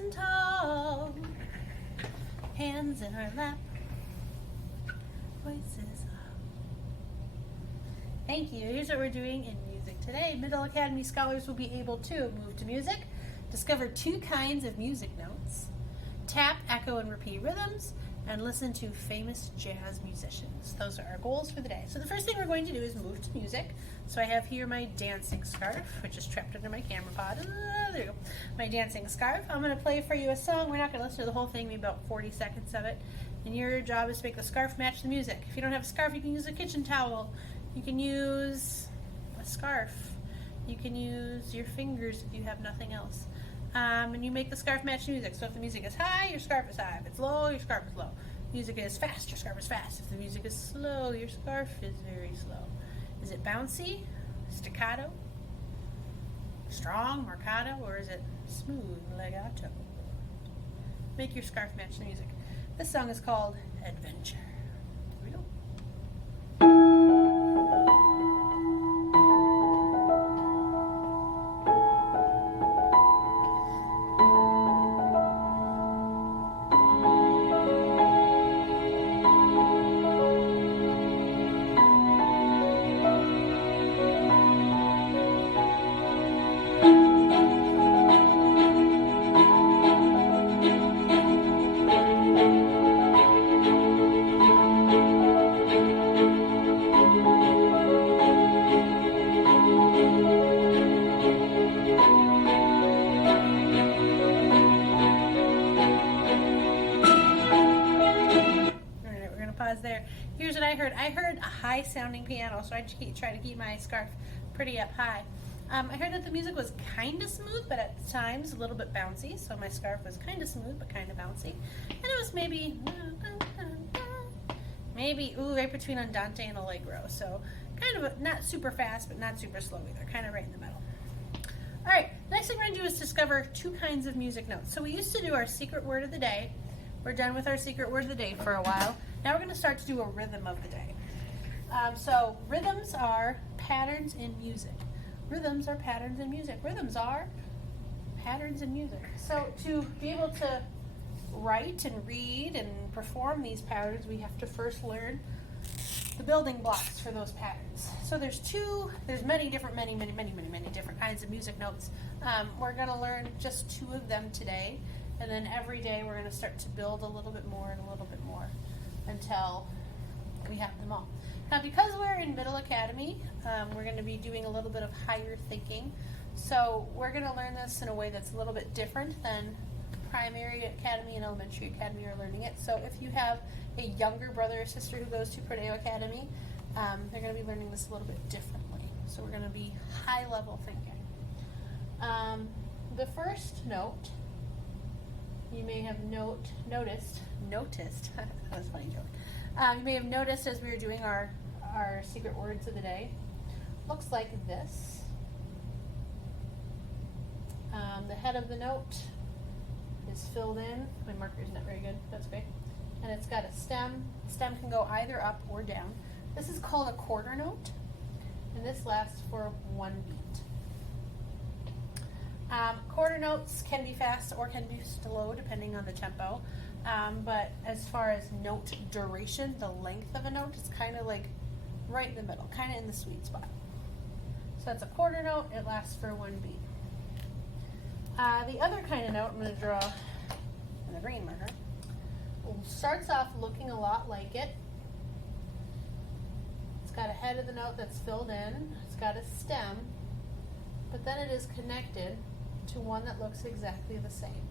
and tall, hands in our lap, voices up. Thank you. Here's what we're doing in music today. Middle Academy scholars will be able to move to music, discover 2 kinds of music notes, tap, echo, and repeat rhythms, and listen to famous jazz musicians. Those are our goals for the day. So the first thing we're going to do is move to music. So I have here my dancing scarf, which is trapped under my camera pod. There you go. My dancing scarf. I'm going to play for you a song. We're not going to listen to the whole thing, maybe about 40 seconds of it. And your job is to make the scarf match the music. If you don't have a scarf, you can use a kitchen towel. You can use a scarf. You can use your fingers if you have nothing else. And you make the scarf match music. So if the music is high, your scarf is high. If it's low, your scarf is low. Music is fast, your scarf is fast. If the music is slow, your scarf is very slow. Is it bouncy, staccato, strong, marcato, or is it smooth, legato? Make your scarf match the music. This song is called Adventure. Here we go. There. Here's what I heard. I heard a high sounding piano, so I try to keep my scarf pretty up high. I heard that the music was kind of smooth, but at times a little bit bouncy, so my scarf was kind of smooth, but kind of bouncy. And it was maybe right between andante and allegro, so kind of not super fast, but not super slow either, kind of right in the middle. All right, next thing we're going to do is discover 2 kinds of music notes. So we used to do our secret word of the day. We're done with our secret word of the day for a while. Now we're going to start to do a rhythm of the day. So rhythms are patterns in music. Rhythms are patterns in music. Rhythms are patterns in music. So to be able to write and read and perform these patterns, we have to first learn the building blocks for those patterns. So there's many different kinds of music notes. We're going to learn just 2 of them today. And then every day we're going to start to build a little bit more and a little bit more until we have them all. Now, because we're in Middle Academy, we're going to be doing a little bit of higher thinking. So we're going to learn this in a way that's a little bit different than Primary Academy and Elementary Academy are learning it. So if you have a younger brother or sister who goes to Prodeo Academy, they're going to be learning this a little bit differently. So we're going to be high-level thinking. The first note, you may have noticed, that was a funny joke. You may have noticed as we were doing our secret words of the day, looks like this. The head of the note is filled in. My marker is not very good, that's okay. And it's got a stem. The stem can go either up or down. This is called a quarter note, and this lasts for 1 beat. Quarter notes can be fast or can be slow depending on the tempo, but as far as note duration, the length of a note is kind of like right in the middle, kind of in the sweet spot. So that's a quarter note, it lasts for 1 beat. The other kind of note I'm going to draw in the green marker starts off looking a lot like it. It's got a head of the note that's filled in, it's got a stem, but then it is connected to one that looks exactly the same.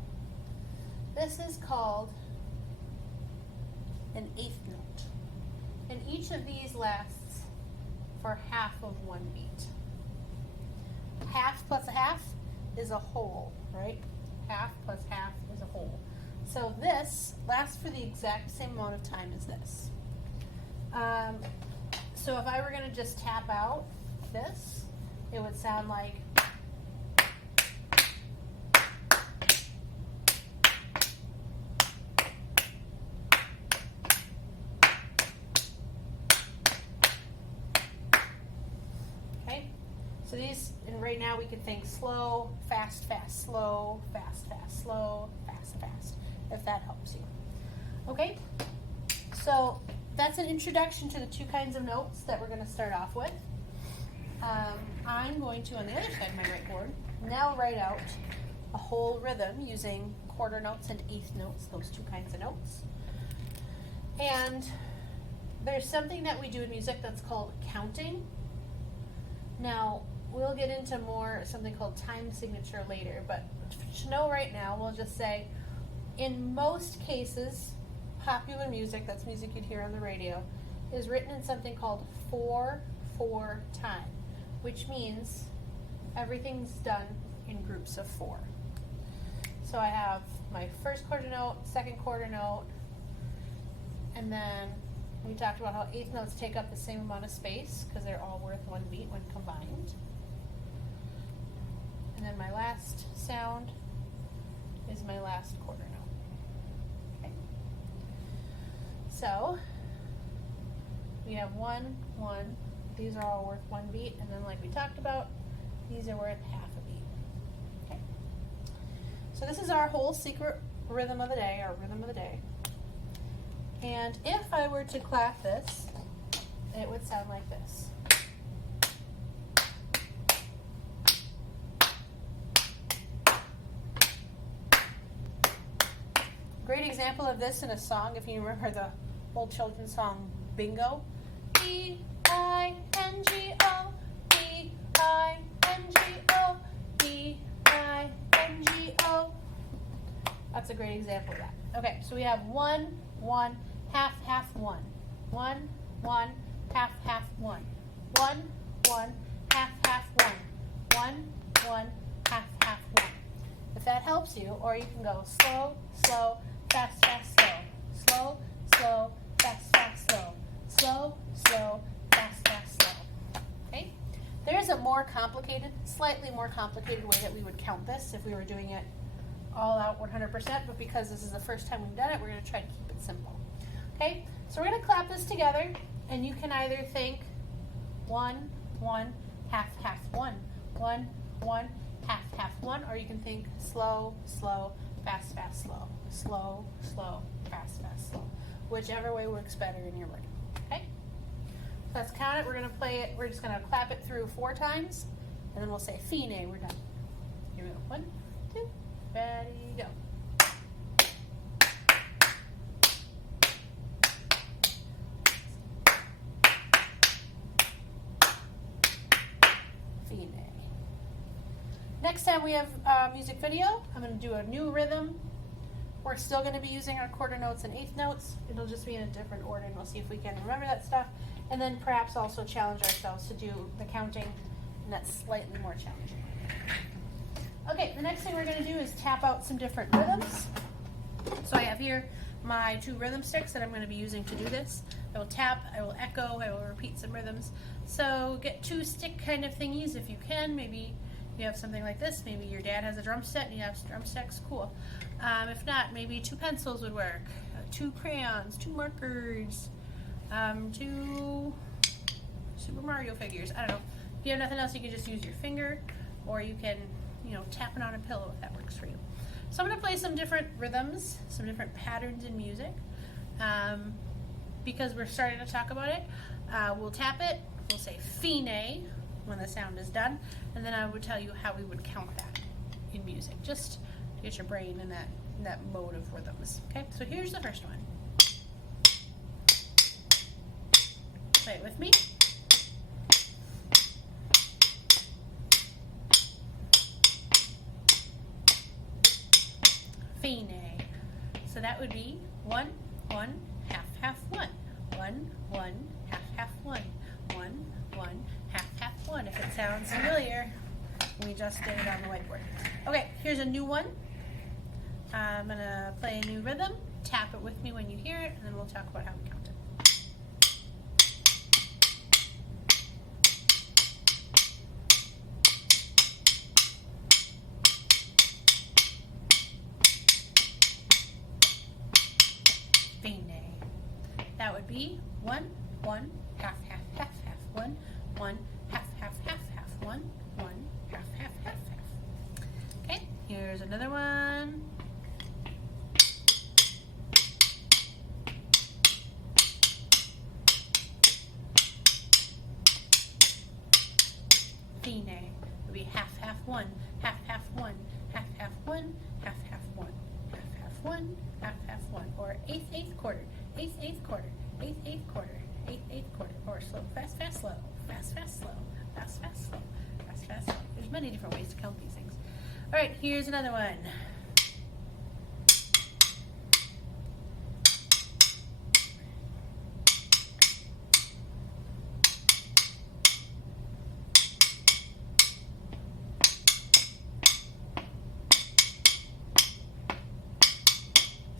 This is called an eighth note. And each of these lasts for half of 1 beat. Half plus a half is a whole, right? Half plus half is a whole. So this lasts for the exact same amount of time as this. So if I were going to just tap out this, it would sound like so these, and right now we can could think slow, fast, fast, slow, fast, fast, slow, fast, fast, if that helps you. Okay, so that's an introduction to the two kinds of notes that we're going to start off with. I'm going to, on the other side of my whiteboard, now write out a whole rhythm using quarter notes and eighth notes, those two kinds of notes. And there's something that we do in music that's called counting. Now, we'll get into more something called time signature later, but to know right now, we'll just say, in most cases, popular music, that's music you'd hear on the radio, is written in something called 4/4 time, which means everything's done in groups of 4. So I have my first quarter note, second quarter note, and then we talked about how eighth notes take up the same amount of space because they're all worth one beat when combined. And then my last sound is my last quarter note. Okay. So we have 1, 1. These are all worth one beat, and then like we talked about, these are worth half a beat. Okay. So this is our whole secret rhythm of the day, our rhythm of the day. And if I were to clap this, it would sound like this. Great example of this in a song, if you remember the old children's song, Bingo. B-I-N-G-O, B-I-N-G-O, B-I-N-G-O. That's a great example of that. Okay, so we have 1, 1, half, half, 1. 1, 1, half, half, 1. 1, 1, half, half, 1. 1, 1, half, half, 1. If that helps you, or you can go slow, slow, fast, fast, slow. Slow, slow, fast, fast, slow. Slow, slow, fast, fast, slow. Okay? There's a more complicated, slightly more complicated way that we would count this if we were doing it all out 100%, but because this is the first time we've done it, we're going to try to keep it simple. Okay? So we're going to clap this together, and you can either think 1, 1, half, half, 1. 1, 1, half, half, 1, or you can think slow, slow, fast, fast, slow. Slow, slow, fast, fast, slow. Whichever way works better in your brain. Okay? So let's count it. We're going to play it. We're just going to clap it through 4 times, and then we'll say fine. We're done. Here we go. 1, 2, ready, go. Fine. Next time we have a music video, I'm going to do a new rhythm. We're still going to be using our quarter notes and eighth notes. It'll just be in a different order, and we'll see if we can remember that stuff. And then perhaps also challenge ourselves to do the counting, and that's slightly more challenging. Okay, the next thing we're going to do is tap out some different rhythms. So I have here my 2 rhythm sticks that I'm going to be using to do this. I will tap, I will echo, I will repeat some rhythms. So get 2 stick kind of thingies if you can. Maybe you have something like this. Maybe your dad has a drum set and you have drum sticks. Cool. If not, maybe 2 pencils would work. 2 crayons, 2 markers, 2 Super Mario figures. I don't know. If you have nothing else, you can just use your finger, or you can, tap it on a pillow if that works for you. So I'm going to play some different rhythms, some different patterns in music. Because we're starting to talk about it, we'll tap it. We'll say fine when the sound is done, and then I would tell you how we would count that in music, just to get your brain in that mode of rhythms. Okay, so here's the first one. Play it with me. Fine. So that would be 1, 1, half, half, 1. 1, 1, half, half, 1. 1, 1, half, half, 1. If it sounds familiar, we just did it on the whiteboard. Okay, here's a new one. I'm going to play a new rhythm. Tap it with me when you hear it, and then we'll talk about how we count it. That would be 1, 1, half, half, half, half, 1, 1, half, half, half, half, 1, 1, half, half, half, another one. Fine would be half, half, one, half, half, one, half, half, one, half, half, one, half, half, one, half, half, one, or eighth, eighth quarter, eighth, eighth quarter, eighth, eighth quarter, eighth, eighth quarter, or slow, fast, fast, slow, fast, fast, slow, fast, fast, slow, fast, fast, slow. There's many different ways to count these things. All right, here's another one.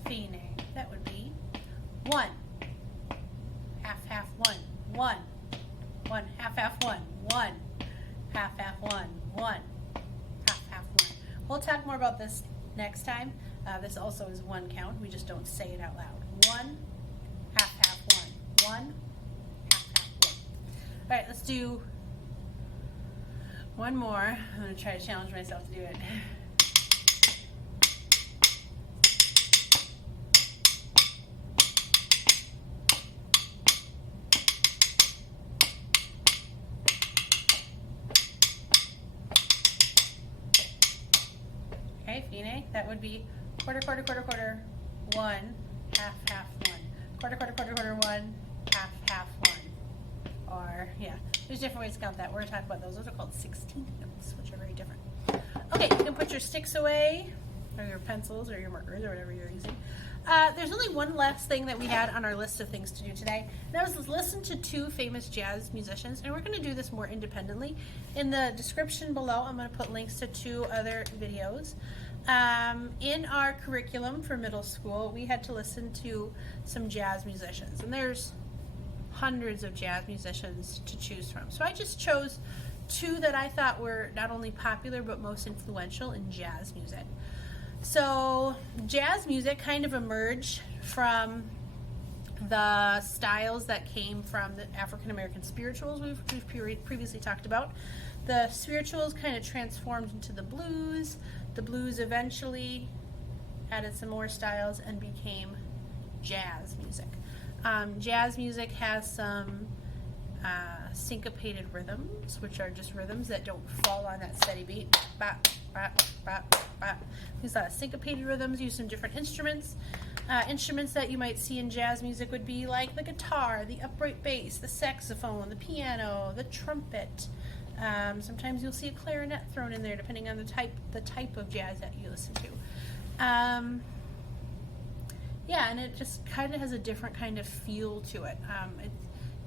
Fine, that would be one, half, half, one, one, one, half, half, one, one, half, half, one, one, half, half, one. We'll talk more about this next time. This also is one count. We just don't say it out loud. One, half, half, one, one, half, half, one. All right, let's do one more. I'm going to try to challenge myself to do it. Okay, fine. That would be quarter, quarter, quarter, quarter, one, half, half, one. Quarter, quarter, quarter, quarter, one, half, half, one. Or, yeah, there's different ways to count that. We're going to talk about those. Those are called 16th notes, which are very different. Okay, you can put your sticks away, or your pencils, or your markers, or whatever you're using. There's only one last thing that we had on our list of things to do today. And that was listen to two famous jazz musicians. And we're going to do this more independently. In the description below, I'm going to put links to two other videos. In our curriculum for middle school, we had to listen to some jazz musicians. And there's hundreds of jazz musicians to choose from. So I just chose two that I thought were not only popular, but most influential in jazz music. So jazz music kind of emerged from the styles that came from the African American spirituals we've previously talked about. The spirituals kind of transformed into the blues. The blues eventually added some more styles and became jazz music. Jazz music has some syncopated rhythms, which are just rhythms that don't fall on that steady beat. Bop, bop, bop, bop. These syncopated rhythms use some different instruments. Instruments that you might see in jazz music would be like the guitar, the upright bass, the saxophone, the piano, the trumpet. Sometimes you'll see a clarinet thrown in there, depending on the type of jazz that you listen to. Yeah, and it just kind of has a different kind of feel to it.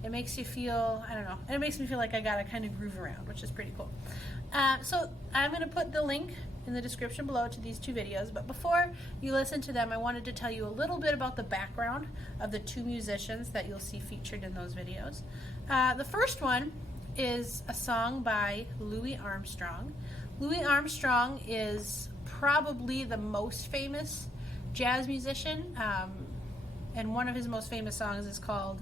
It makes you feel, I don't know, it makes me feel like I got to kind of groove around, which is pretty cool. So I'm going to put the link in the description below to these two videos, but before you listen to them, I wanted to tell you a little bit about the background of the two musicians that you'll see featured in those videos. The first one is a song by Louis Armstrong. Louis Armstrong is probably the most famous jazz musician, and one of his most famous songs is called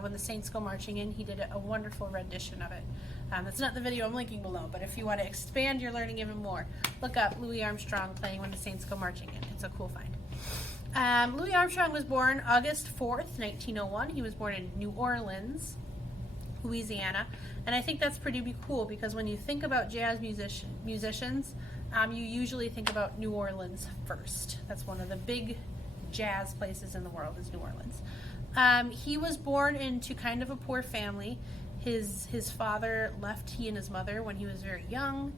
When the Saints Go Marching In. He did a wonderful rendition of it. That's not the video I'm linking below, but if you want to expand your learning even more, look up Louis Armstrong playing When the Saints Go Marching In. It's a cool find. Louis Armstrong was born August 4th, 1901. He was born in New Orleans, Louisiana, and I think that's pretty cool because when you think about jazz musicians, you usually think about New Orleans first. That's one of the big jazz places in the world is New Orleans. He was born into kind of a poor family. His father left he and his mother when he was very young,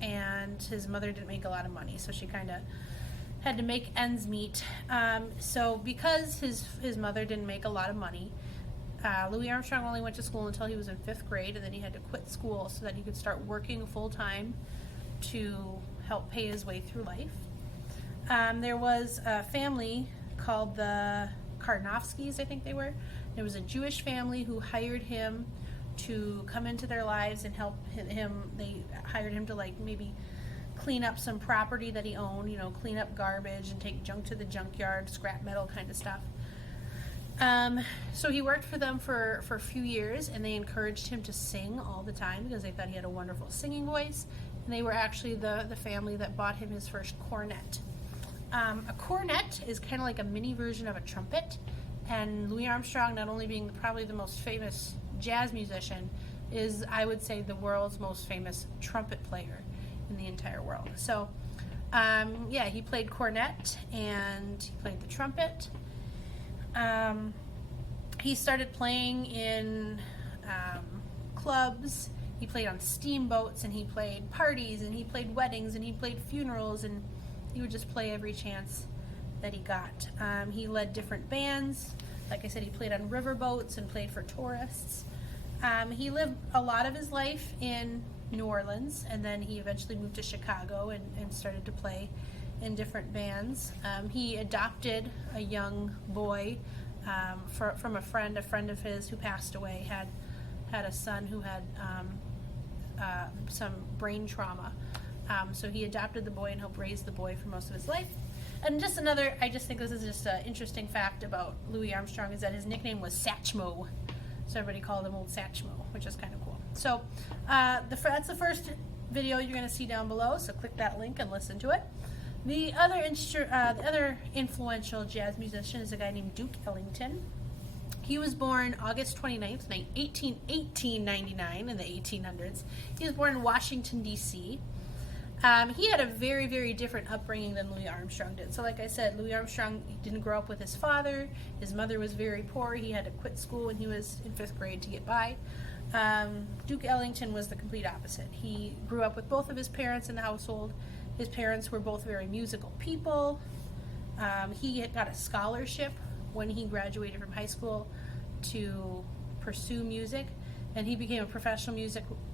and his mother didn't make a lot of money, so she kind of had to make ends meet. So because his mother didn't make a lot of money, Louis Armstrong only went to school until he was in 5th grade, and then he had to quit school so that he could start working full-time to help pay his way through life. There was a family called the Karnofskys, I think they were. There was a Jewish family who hired him to come into their lives and help him. They hired him to maybe clean up some property that he owned, clean up garbage and take junk to the junkyard, scrap metal kind of stuff. So he worked for them for a few years, and they encouraged him to sing all the time because they thought he had a wonderful singing voice. and they were actually the family that bought him his first cornet. A cornet is kind of like a mini version of a trumpet, and Louis Armstrong, not only being probably the most famous jazz musician, is, I would say, the world's most famous trumpet player in the entire world. So, yeah, he played cornet and he played the trumpet. He started playing in clubs. He played on steamboats, and he played parties, and he played weddings, and he played funerals, and he would just play every chance that he got. He led different bands. Like I said, he played on riverboats and played for tourists. He lived a lot of his life in New Orleans, and then he eventually moved to Chicago and started to play in different bands. He adopted a young boy from a friend of his who passed away, had a son who had some brain trauma. So he adopted the boy and helped raise the boy for most of his life. And just another, I just think this is just an interesting fact about Louis Armstrong, is that his nickname was Satchmo. So everybody called him Old Satchmo, which is kind of cool. So that's the first video you're going to see down below, so click that link and listen to it. The other influential jazz musician is a guy named Duke Ellington. He was born August 29th, 1899, in the 1800s. He was born in Washington, D.C. He had a very, very different upbringing than Louis Armstrong did. So like I said, Louis Armstrong didn't grow up with his father. His mother was very poor. He had to quit school when he was in 5th grade to get by. Duke Ellington was the complete opposite. He grew up with both of his parents in the household. His parents were both very musical people. He got a scholarship when he graduated from high school to pursue music, and he became a professional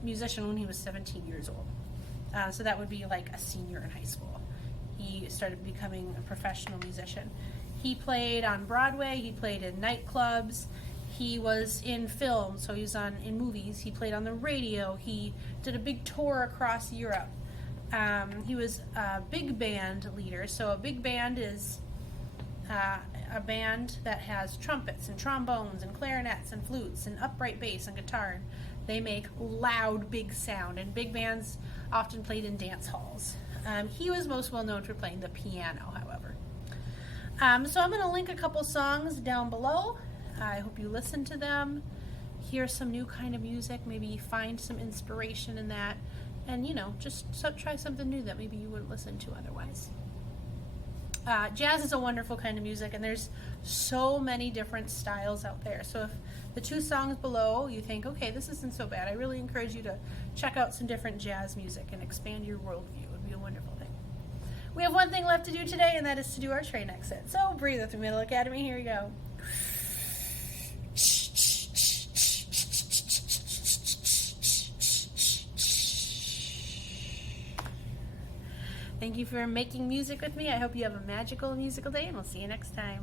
musician when he was 17 years old. So that would be like a senior in high school. He started becoming a professional musician. He played on Broadway, he played in nightclubs, he was in film, so he was in movies, he played on the radio, he did a big tour across Europe. He was a big band leader. So a big band is a band that has trumpets and trombones and clarinets and flutes and upright bass and guitar. They make loud, big sound, and big bands often played in dance halls. He was most well known for playing the piano, however. So I'm going to link a couple songs down below. I hope you listen to them, hear some new kind of music, maybe find some inspiration in that, and just try something new that maybe you wouldn't listen to otherwise. Jazz is a wonderful kind of music, and there's so many different styles out there. So if the 2 songs below you think, okay, this isn't so bad, I really encourage you to check out some different jazz music and expand your worldview. It would be a wonderful thing. We have one thing left to do today, and that is to do our train exit. So breathe with me, Middle Academy. Here we go. Thank you for making music with me. I hope you have a magical musical day, and we'll see you next time.